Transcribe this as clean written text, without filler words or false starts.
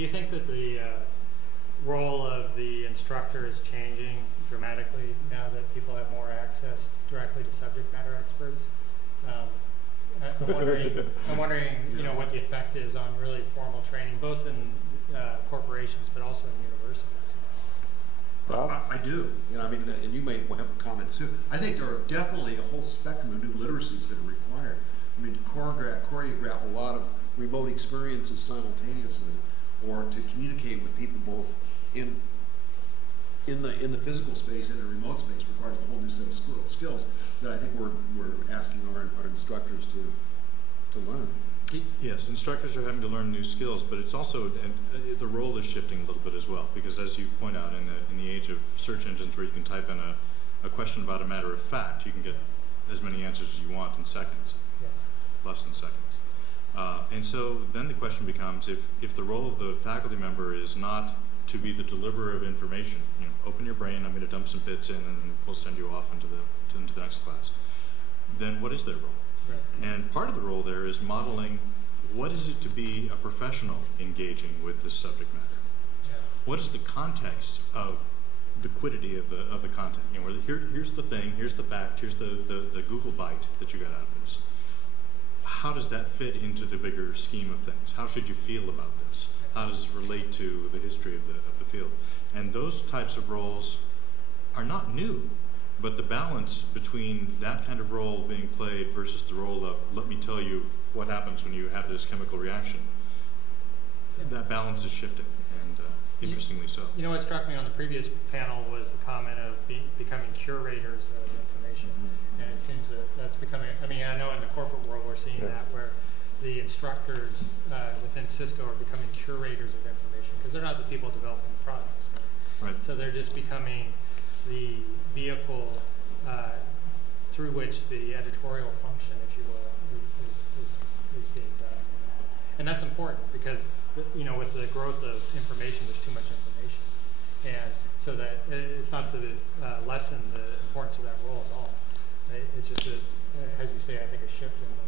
Do you think that the role of the instructor is changing dramatically now that people have more access directly to subject matter experts? I'm wondering, you know, what the effect is on really formal training, both in corporations but also in universities. I do. You know, I mean, and you may have comments too. I think there are definitely a whole spectrum of new literacies that are required. I mean, to choreograph a lot of remote experiences simultaneously, or to communicate with people both in the physical space and in the remote space requires a whole new set of skills that I think we're asking our instructors to learn. Yes, instructors are having to learn new skills, but it's also, the role is shifting a little bit as well, because as you point out, in the age of search engines where you can type in a question about a matter of fact, you can get as many answers as you want in seconds, yes. Less than seconds. And so then the question becomes, if the role of the faculty member is not to be the deliverer of information, you know, open your brain, I'm going to dump some bits in, and we'll send you off into the next class, then what is their role? Right. And part of the role there is modeling what is it to be a professional engaging with this subject matter. Yeah. What is the context of the quiddity of the content? You know, here's the thing, here's the fact, here's the Google bite that you got out of this. How does that fit into the bigger scheme of things? How should you feel about this? How does it relate to the history of the field? And those types of roles are not new, but the balance between that kind of role being played versus the role of, let me tell you what happens when you have this chemical reaction, that balance is shifting, and interestingly so. You know what struck me on the previous panel was the comment of becoming curators of information. Mm-hmm. And it seems that that's becoming, I mean, I know in the corporate world we're seeing that, where the instructors within Cisco are becoming curators of information, because they're not the people developing the products. Right? So they're just becoming the vehicle through which the editorial function, if you will, is being done. And that's important because, you know, with the growth of information, there's too much information. And so that it's not to lessen the importance of that role at all. It's just, as you say, I think a shift in the